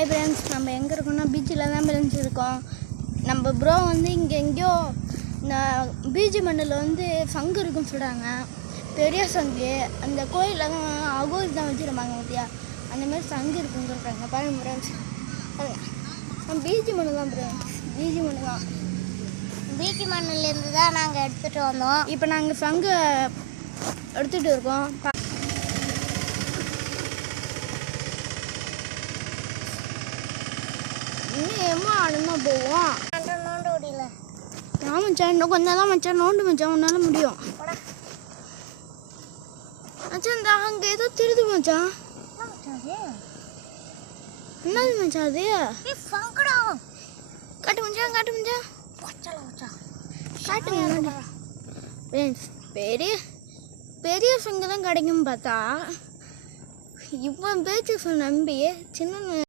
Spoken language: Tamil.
ஹாய் ஃப்ரெண்ட்ஸ், நம்ம எங்கே இருக்கோம்னா பீச்சில் தான் ஃப்ரெண்ட்ஸ் இருக்கோம். நம்ம ப்ரோ வந்து இங்கே எங்கேயோ பீச் மண்ணில் வந்து சங்கு இருக்குன்னு சொல்கிறாங்க. பெரிய சங்கு அந்த கோயிலில் தான் அகோரி தான் வச்சுருப்பாங்க பார்த்தியா, அந்தமாதிரி சங்கு இருக்குன்னு சொல்கிறாங்க. பாருங்கள் ஃப்ரெண்ட்ஸ், பீச் மண்ணு தான் ஃப்ரெண்ட்ஸ், பீச் மண்ணு தான். பீச் மண்ணிலேருந்து தான் நாங்கள் எடுத்துகிட்டு வந்தோம். இப்போ நாங்கள் சங்கு எடுத்துகிட்டு இருக்கோம். இன்னும் எம்மா ஆடுமா போவோம். நோண்ட முடியல. நான் மச்சான் இன்னும் கொஞ்சம் தான் மச்சான் நோண்டு மச்சான், உன்னால முடியும் மச்சான். இந்த அங்கே ஏதோ திருது மச்சான். என்னது மச்சான் அது? காட்டு மச்சான், காட்டு மச்சான், காட்டுங்க. பெரிய பெரிய சங்கு தான் கிடைக்கும் பார்த்தா, இப்போ பேச்சு நம்பி சின்ன